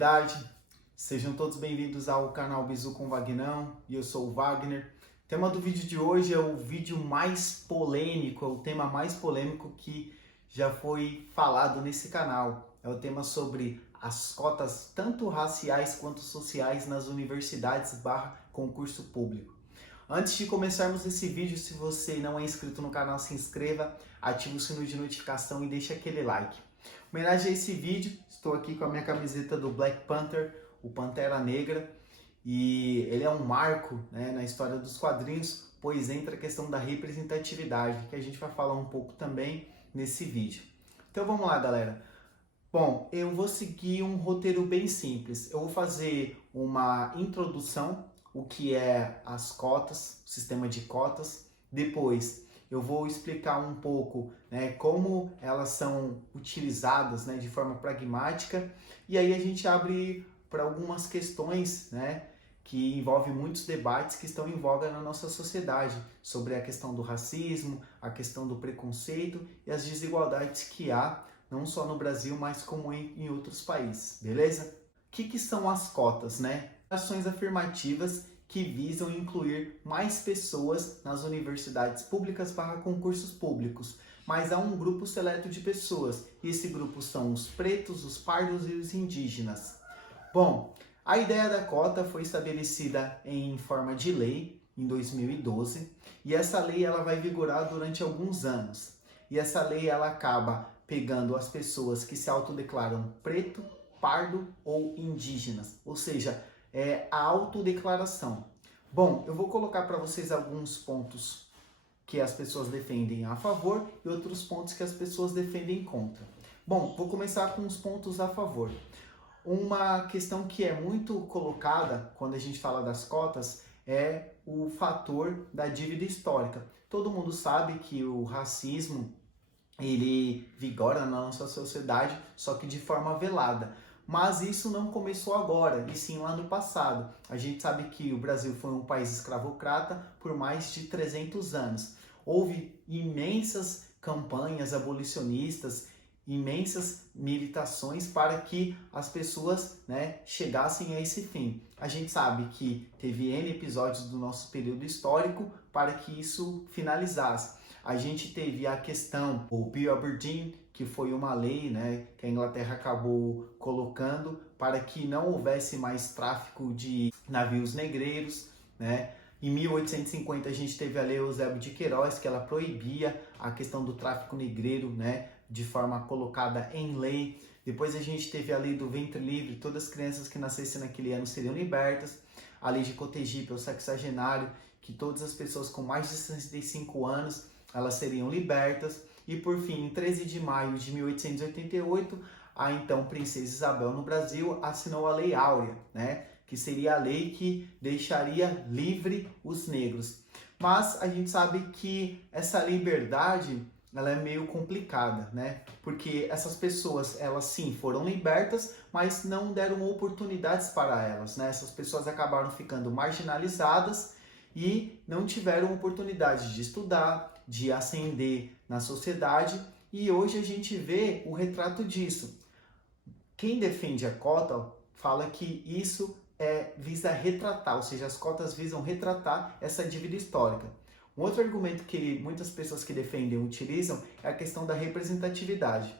comunidade, sejam todos bem-vindos ao canal Bizu com Vagnão e eu sou o Wagner. O tema do vídeo de hoje é o vídeo mais polêmico, é o tema mais polêmico que já foi falado nesse canal. É o tema sobre as cotas tanto raciais quanto sociais nas universidades / concurso público. Antes de começarmos esse vídeo, se você não é inscrito no canal, se inscreva, ative o sino de notificação e deixe aquele like. Em homenagem a esse vídeo, estou aqui com a minha camiseta do Black Panther, o Pantera Negra, e ele é um marco, né, na história dos quadrinhos, pois entra a questão da representatividade, que a gente vai falar um pouco também nesse vídeo. Então vamos lá, galera. Bom, eu vou seguir um roteiro bem simples. Eu vou fazer uma introdução, o que é as cotas, o sistema de cotas. Depois eu vou explicar um pouco, né, como elas são utilizadas, né, de forma pragmática. E aí a gente abre para algumas questões, né, que envolvem muitos debates que estão em voga na nossa sociedade, sobre a questão do racismo, a questão do preconceito e as desigualdades que há, não só no Brasil, mas como em outros países, beleza? O que são as cotas, né? Ações afirmativas que visam incluir mais pessoas nas universidades públicas / concursos públicos, mas há um grupo seleto de pessoas, e esse grupo são os pretos, os pardos e os indígenas. Bom, a ideia da cota foi estabelecida em forma de lei em 2012, e essa lei ela vai vigorar durante alguns anos. E essa lei ela acaba pegando as pessoas que se autodeclaram preto, pardo ou indígenas, ou seja, é a autodeclaração. Bom, eu vou colocar para vocês alguns pontos que as pessoas defendem a favor e outros pontos que as pessoas defendem contra. Bom, vou começar com os pontos a favor. Uma questão que é muito colocada quando a gente fala das cotas é o fator da dívida histórica. Todo mundo sabe que o racismo ele vigora na nossa sociedade, só que de forma velada. Mas isso não começou agora, e sim lá no passado. A gente sabe que o Brasil foi um país escravocrata por mais de 300 anos. Houve imensas campanhas abolicionistas, imensas militações para que as pessoas, né, chegassem a esse fim. A gente sabe que teve N episódios do nosso período histórico para que isso finalizasse. A gente teve a questão, o Bill Aberdeen, que foi uma lei, né, que a Inglaterra acabou colocando para que não houvesse mais tráfico de navios negreiros, né? Em 1850 a gente teve a Lei Eusébio de Queiroz, que ela proibia a questão do tráfico negreiro, né, de forma colocada em lei. Depois a gente teve a Lei do Ventre Livre, todas as crianças que nascessem naquele ano seriam libertas. A Lei de Cotegipe, o sexagenário, que todas as pessoas com mais de 65 anos elas seriam libertas. E por fim, em 13 de maio de 1888, a então Princesa Isabel no Brasil assinou a Lei Áurea, né? Que seria a lei que deixaria livre os negros. Mas a gente sabe que essa liberdade ela é meio complicada, né? Porque essas pessoas, elas sim foram libertas, mas não deram oportunidades para elas, né? Essas pessoas acabaram ficando marginalizadas e não tiveram oportunidade de estudar, de ascender na sociedade, e hoje a gente vê o retrato disso. Quem defende a cota fala que isso visa retratar, ou seja, as cotas visam retratar essa dívida histórica. Um outro argumento que muitas pessoas que defendem utilizam é a questão da representatividade.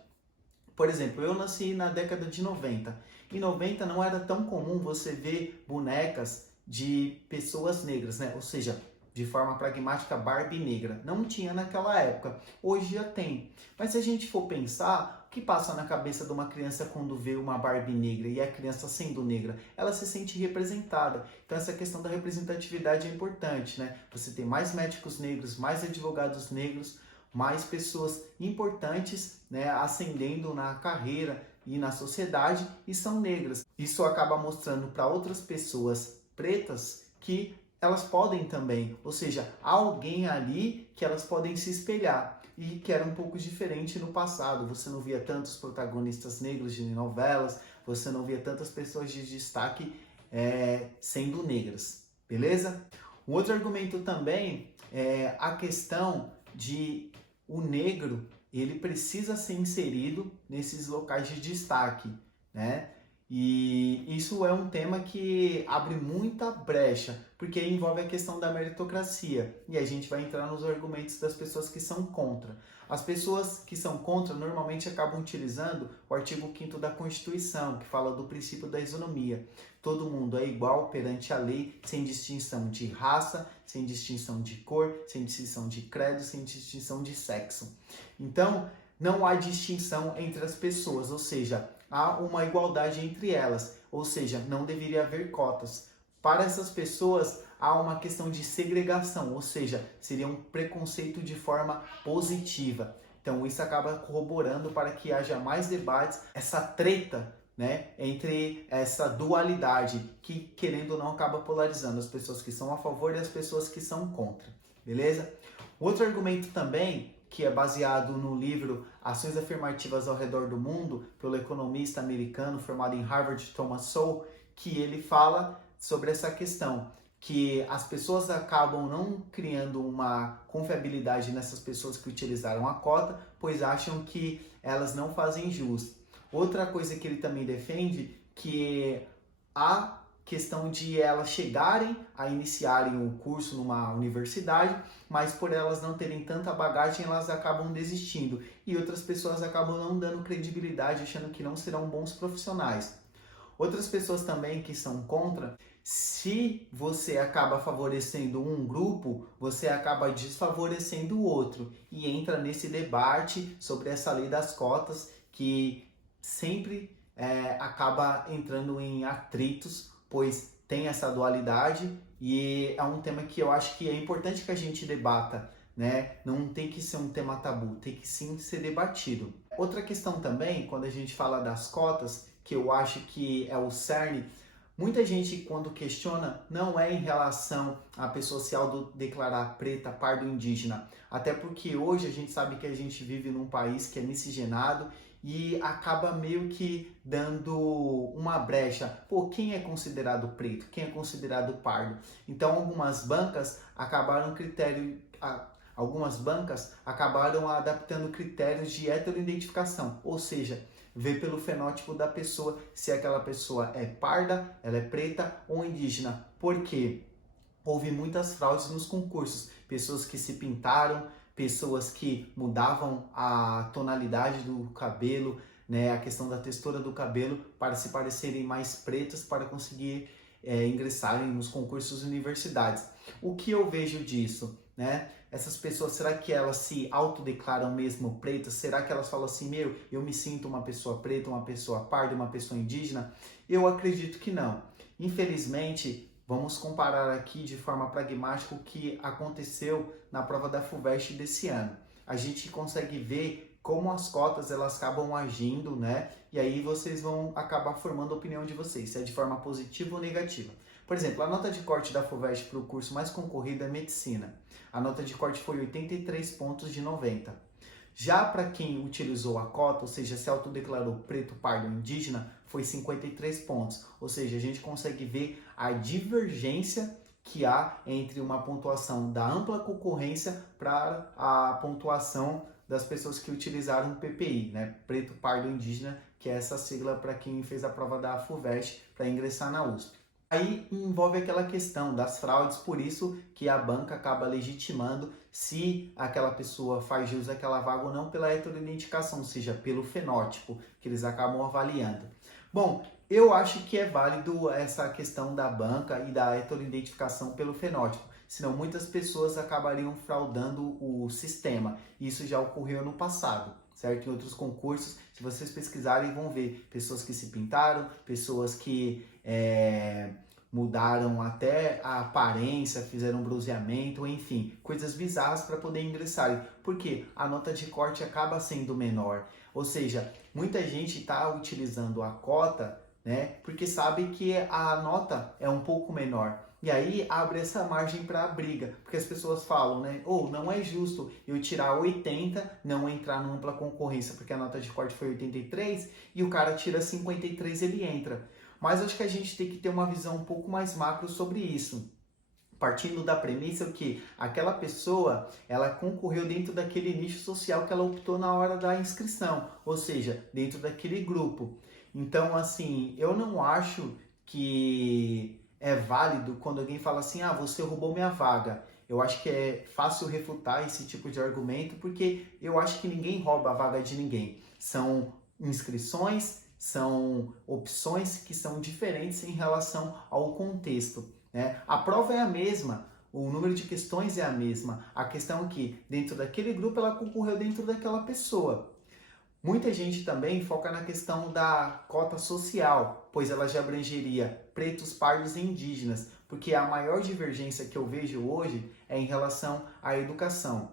Por exemplo, eu nasci na década de 90. Em 90 não era tão comum você ver bonecas de pessoas negras, né? Ou seja, de forma pragmática, Barbie negra. Não tinha naquela época. Hoje já tem. Mas se a gente for pensar, o que passa na cabeça de uma criança quando vê uma Barbie negra e a criança sendo negra? Ela se sente representada. Então essa questão da representatividade é importante, né? Você tem mais médicos negros, mais advogados negros, mais pessoas importantes, né, ascendendo na carreira e na sociedade e são negras. Isso acaba mostrando para outras pessoas pretas que elas podem também, ou seja, há alguém ali que elas podem se espelhar, e que era um pouco diferente no passado. Você não via tantos protagonistas negros de novelas, você não via tantas pessoas de destaque sendo negras, beleza? Um outro argumento também é a questão de o negro, ele precisa ser inserido nesses locais de destaque, né? E isso é um tema que abre muita brecha, porque envolve a questão da meritocracia. E a gente vai entrar nos argumentos das pessoas que são contra. As pessoas que são contra normalmente acabam utilizando o artigo 5º da Constituição, que fala do princípio da isonomia. Todo mundo é igual perante a lei, sem distinção de raça, sem distinção de cor, sem distinção de credo, sem distinção de sexo. Então, não há distinção entre as pessoas, ou seja, há uma igualdade entre elas, ou seja, não deveria haver cotas. Para essas pessoas, há uma questão de segregação, ou seja, seria um preconceito de forma positiva. Então, isso acaba corroborando para que haja mais debates, essa treta, né, entre essa dualidade que, querendo ou não, acaba polarizando as pessoas que são a favor e as pessoas que são contra, beleza? Outro argumento também, que é baseado no livro Ações Afirmativas ao Redor do Mundo, pelo economista americano formado em Harvard, Thomas Sowell, que ele fala sobre essa questão, que as pessoas acabam não criando uma confiabilidade nessas pessoas que utilizaram a cota, pois acham que elas não fazem jus. Outra coisa que ele também defende, que a questão de elas chegarem a iniciarem o curso numa universidade, mas por elas não terem tanta bagagem, elas acabam desistindo. E outras pessoas acabam não dando credibilidade, achando que não serão bons profissionais. Outras pessoas também que são contra, se você acaba favorecendo um grupo, você acaba desfavorecendo o outro. E entra nesse debate sobre essa lei das cotas, que sempre acaba entrando em atritos, pois tem essa dualidade e é um tema que eu acho que é importante que a gente debata, né? Não tem que ser um tema tabu, tem que sim ser debatido. Outra questão também, quando a gente fala das cotas, que eu acho que é o cerne, muita gente quando questiona não é em relação à pessoa se autodeclarar preta, pardo, indígena, até porque hoje a gente sabe que a gente vive num país que é miscigenado e acaba meio que dando uma brecha. Pô, quem é considerado preto? Quem é considerado pardo? Então algumas bancas acabaram adaptando critérios de heteroidentificação, ou seja, ver pelo fenótipo da pessoa se aquela pessoa é parda, ela é preta ou indígena. Por quê? Houve muitas fraudes nos concursos, pessoas que se pintaram, pessoas que mudavam a tonalidade do cabelo, né, a questão da textura do cabelo para se parecerem mais pretas para conseguir ingressarem nos concursos de universidades. O que eu vejo disso, né? Essas pessoas, será que elas se autodeclaram mesmo pretas? Será que elas falam assim, eu me sinto uma pessoa preta, uma pessoa parda, uma pessoa indígena? Eu acredito que não. Infelizmente, vamos comparar aqui de forma pragmática o que aconteceu na prova da FUVEST desse ano. A gente consegue ver como as cotas elas acabam agindo, né? E aí vocês vão acabar formando a opinião de vocês, se é de forma positiva ou negativa. Por exemplo, a nota de corte da FUVEST para o curso mais concorrido é Medicina. A nota de corte foi 83 pontos de 90. Já para quem utilizou a cota, ou seja, se autodeclarou preto, pardo ou indígena, foi 53 pontos. Ou seja, a gente consegue ver a divergência que há entre uma pontuação da ampla concorrência para a pontuação das pessoas que utilizaram o PPI, né? Preto, pardo ou indígena, que é essa sigla para quem fez a prova da FUVEST para ingressar na USP. Aí envolve aquela questão das fraudes, por isso que a banca acaba legitimando se aquela pessoa faz jus àquela vaga ou não pela heteroidentificação, ou seja, pelo fenótipo que eles acabam avaliando. Bom, eu acho que é válido essa questão da banca e da heteroidentificação pelo fenótipo, senão muitas pessoas acabariam fraudando o sistema. Isso já ocorreu no passado, certo? Em outros concursos, se vocês pesquisarem, vão ver pessoas que se pintaram, pessoas que mudaram até a aparência, fizeram bronzeamento, enfim, coisas bizarras para poder ingressarem. Porque a nota de corte acaba sendo menor. Ou seja, muita gente está utilizando a cota, né, porque sabe que a nota é um pouco menor. E aí abre essa margem para a briga, porque as pessoas falam, né, não é justo eu tirar 80, não entrar na ampla concorrência, porque a nota de corte foi 83, e o cara tira 53, ele entra. Mas acho que a gente tem que ter uma visão um pouco mais macro sobre isso. Partindo da premissa que aquela pessoa, ela concorreu dentro daquele nicho social que ela optou na hora da inscrição, ou seja, dentro daquele grupo. Então, assim, eu não acho que é válido quando alguém fala assim, ah, você roubou minha vaga. Eu acho que é fácil refutar esse tipo de argumento, porque eu acho que ninguém rouba a vaga de ninguém. São inscrições, são opções que são diferentes em relação ao contexto, né? A prova é a mesma, o número de questões é a mesma. A questão é que dentro daquele grupo ela concorreu dentro daquela pessoa. Muita gente também foca na questão da cota social, pois ela já abrangeria pretos, pardos e indígenas, porque a maior divergência que eu vejo hoje é em relação à educação.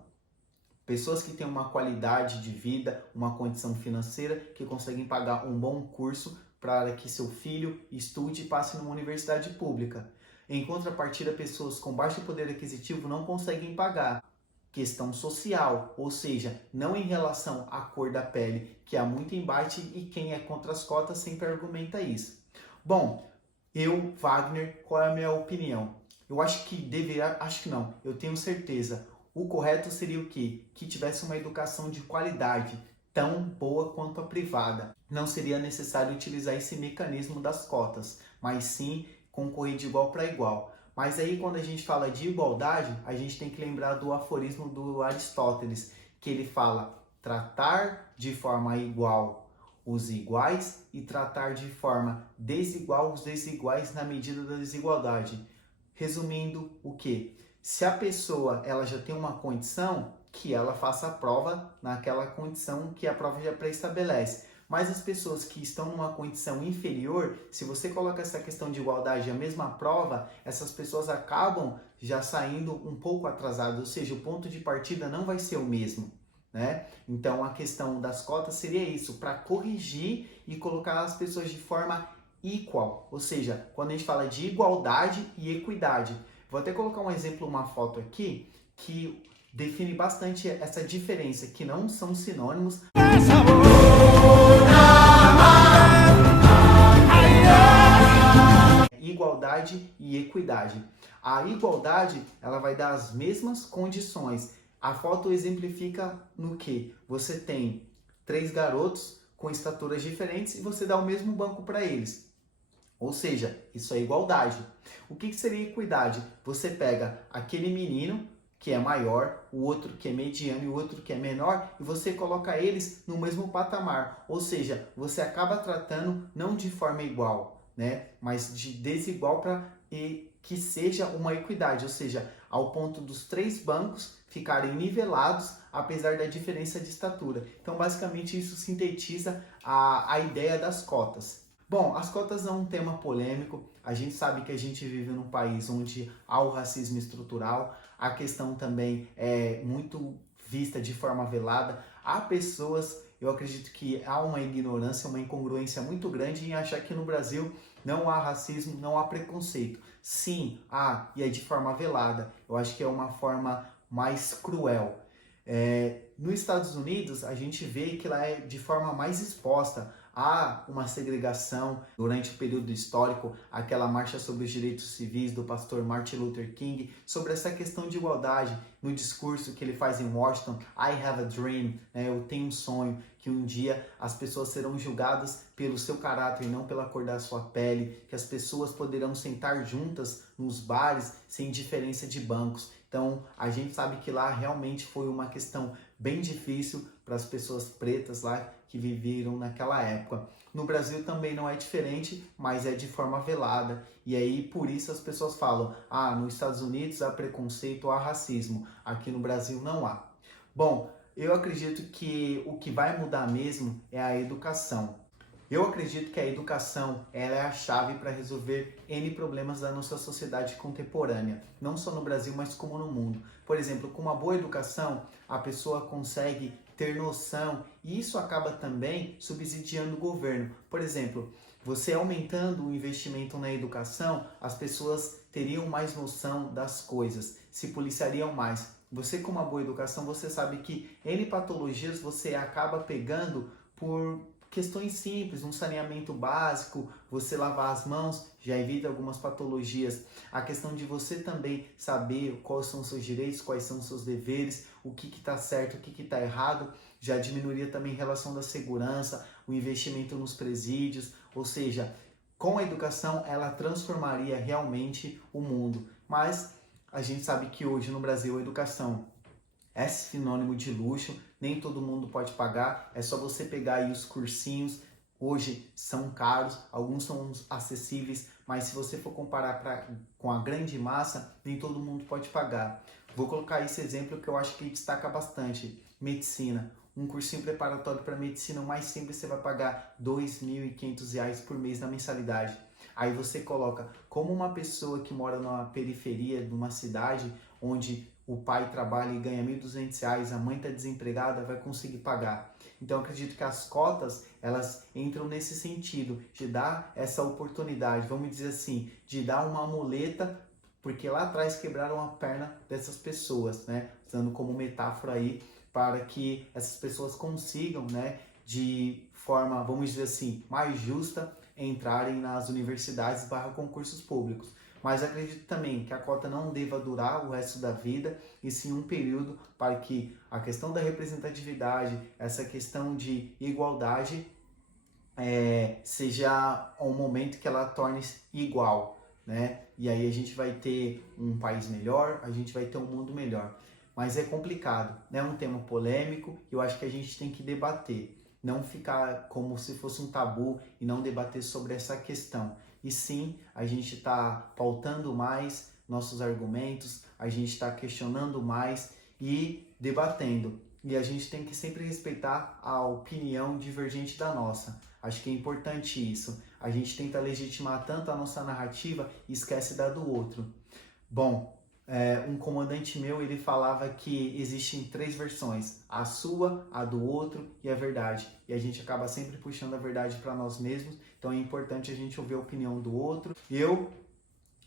Pessoas que têm uma qualidade de vida, uma condição financeira, que conseguem pagar um bom curso para que seu filho estude e passe numa universidade pública. Em contrapartida, pessoas com baixo poder aquisitivo não conseguem pagar. Questão social, ou seja, não em relação à cor da pele, que há muito embate e quem é contra as cotas sempre argumenta isso. Bom, eu, Wagner, qual é a minha opinião? Eu acho que deveria, acho que não, eu tenho certeza. O correto seria o quê? Que tivesse uma educação de qualidade, tão boa quanto a privada. Não seria necessário utilizar esse mecanismo das cotas, mas sim concorrer de igual para igual. Mas aí quando a gente fala de igualdade, a gente tem que lembrar do aforismo do Aristóteles, que ele fala tratar de forma igual os iguais e tratar de forma desigual os desiguais na medida da desigualdade. Resumindo o quê? Se a pessoa ela já tem uma condição, que ela faça a prova naquela condição que a prova já pré-estabelece. Mas as pessoas que estão numa condição inferior, se você coloca essa questão de igualdade à mesma prova, essas pessoas acabam já saindo um pouco atrasadas, ou seja, o ponto de partida não vai ser o mesmo, né? Então a questão das cotas seria isso, para corrigir e colocar as pessoas de forma equal, ou seja, quando a gente fala de igualdade e equidade. Vou até colocar um exemplo, uma foto aqui, que define bastante essa diferença, que não são sinônimos. Igualdade e equidade. A igualdade, ela vai dar as mesmas condições. A foto exemplifica no que? Você tem 3 garotos com estaturas diferentes e você dá o mesmo banco para eles. Ou seja, isso é igualdade. O que seria equidade? Você pega aquele menino que é maior, o outro que é mediano e o outro que é menor, e você coloca eles no mesmo patamar. Ou seja, você acaba tratando não de forma igual, né, mas de desigual para que seja uma equidade, ou seja, ao ponto dos 3 bancos ficarem nivelados, apesar da diferença de estatura. Então, basicamente, isso sintetiza a ideia das cotas. Bom, as cotas é um tema polêmico, a gente sabe que a gente vive num país onde há o racismo estrutural, a questão também é muito vista de forma velada, há pessoas, eu acredito que há uma ignorância, uma incongruência muito grande em achar que no Brasil não há racismo, não há preconceito. Sim, há, e é de forma velada, eu acho que é uma forma mais cruel. Nos Estados Unidos, a gente vê que lá é de forma mais exposta. Há uma segregação durante o período histórico, aquela marcha sobre os direitos civis do pastor Martin Luther King, sobre essa questão de igualdade, no discurso que ele faz em Washington, I have a dream, eu tenho um sonho, que um dia as pessoas serão julgadas pelo seu caráter e não pela cor da sua pele, que as pessoas poderão sentar juntas nos bares sem diferença de bancos. Então, a gente sabe que lá realmente foi uma questão bem difícil para as pessoas pretas lá que viveram naquela época. No Brasil também não é diferente, mas é de forma velada. E aí, por isso as pessoas falam, nos Estados Unidos há preconceito, há racismo. Aqui no Brasil não há. Bom, eu acredito que o que vai mudar mesmo é a educação. Eu acredito que a educação ela é a chave para resolver N problemas da nossa sociedade contemporânea, não só no Brasil, mas como no mundo. Por exemplo, com uma boa educação, a pessoa consegue ter noção e isso acaba também subsidiando o governo. Por exemplo, você aumentando o investimento na educação, as pessoas teriam mais noção das coisas, se policiariam mais. Você com uma boa educação, você sabe que N patologias você acaba pegando por questões simples, um saneamento básico, você lavar as mãos, já evita algumas patologias. A questão de você também saber quais são os seus direitos, quais são os seus deveres, o que está certo, o que está errado, já diminuiria também a relação da segurança, o investimento nos presídios, ou seja, com a educação ela transformaria realmente o mundo. Mas a gente sabe que hoje no Brasil a educação é sinônimo de luxo, nem todo mundo pode pagar, é só você pegar aí os cursinhos, hoje são caros, alguns são acessíveis, mas se você for comparar com a grande massa, nem todo mundo pode pagar. Vou colocar esse exemplo que eu acho que destaca bastante, medicina. Um cursinho preparatório para medicina, o mais simples, você vai pagar R$ 2.500 por mês na mensalidade. Aí você coloca como uma pessoa que mora numa periferia de uma cidade onde o pai trabalha e ganha R$ 1.200, a mãe está desempregada, vai conseguir pagar. Então, eu acredito que as cotas, elas entram nesse sentido, de dar essa oportunidade, vamos dizer assim, de dar uma muleta, porque lá atrás quebraram a perna dessas pessoas, né? Usando como metáfora aí, para que essas pessoas consigam, né, de forma, vamos dizer assim, mais justa, entrarem nas universidades / concursos públicos. Mas acredito também que a cota não deva durar o resto da vida, e sim um período para que a questão da representatividade, essa questão de igualdade, seja um momento que ela torne-se igual, né? E aí a gente vai ter um país melhor, a gente vai ter um mundo melhor. Mas é complicado, né? É um tema polêmico, eu acho que a gente tem que debater. Não ficar como se fosse um tabu e não debater sobre essa questão. E sim, a gente está pautando mais nossos argumentos, a gente está questionando mais e debatendo. E a gente tem que sempre respeitar a opinião divergente da nossa. Acho que é importante isso. A gente tenta legitimar tanto a nossa narrativa e esquece da do outro. Bom, um comandante meu, ele falava que existem 3 versões, a sua, a do outro e a verdade. E a gente acaba sempre puxando a verdade para nós mesmos, então é importante a gente ouvir a opinião do outro. Eu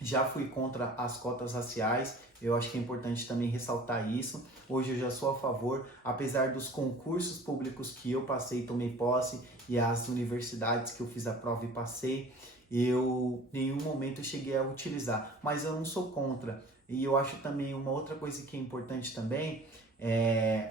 já fui contra as cotas raciais, eu acho que é importante também ressaltar isso. Hoje eu já sou a favor, apesar dos concursos públicos que eu passei, tomei posse, e as universidades que eu fiz a prova e passei, eu em nenhum momento cheguei a utilizar, mas eu não sou contra. E eu acho também uma outra coisa que é importante também,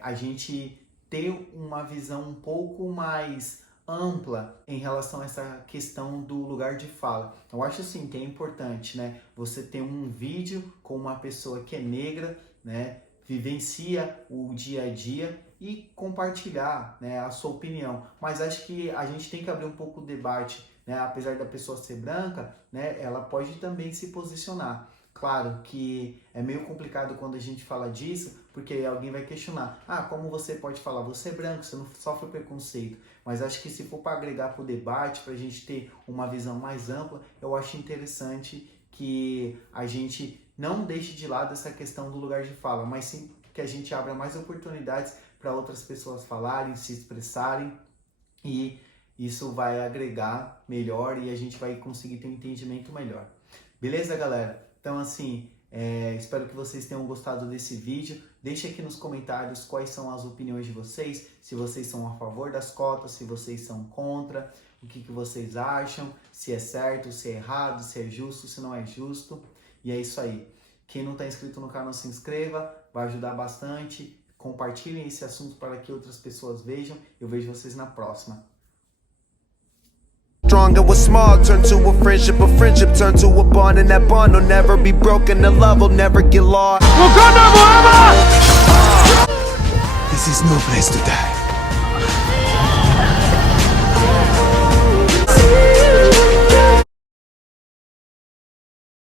a gente ter uma visão um pouco mais ampla em relação a essa questão do lugar de fala. Eu acho assim que é importante, né? Você ter um vídeo com uma pessoa que é negra, né? Vivencia o dia a dia e compartilhar, né, a sua opinião. Mas acho que a gente tem que abrir um pouco o debate, né? Apesar da pessoa ser branca, né? Ela pode também se posicionar. Claro que é meio complicado quando a gente fala disso, porque alguém vai questionar. Como você pode falar? Você é branco, você não sofre preconceito. Mas acho que se for para agregar para o debate, para a gente ter uma visão mais ampla, eu acho interessante que a gente não deixe de lado essa questão do lugar de fala, mas sim que a gente abra mais oportunidades para outras pessoas falarem, se expressarem, e isso vai agregar melhor e a gente vai conseguir ter um entendimento melhor. Beleza, galera? Então, assim, espero que vocês tenham gostado desse vídeo. Deixe aqui nos comentários quais são as opiniões de vocês, se vocês são a favor das cotas, se vocês são contra, o que vocês acham, se é certo, se é errado, se é justo, se não é justo. E é isso aí. Quem não está inscrito no canal, se inscreva, vai ajudar bastante. Compartilhem esse assunto para que outras pessoas vejam. Eu vejo vocês na próxima. Strong and was small, turn to a friendship turn to a bond, and that bond will never be broken, the love will never get lost. This is no place to die.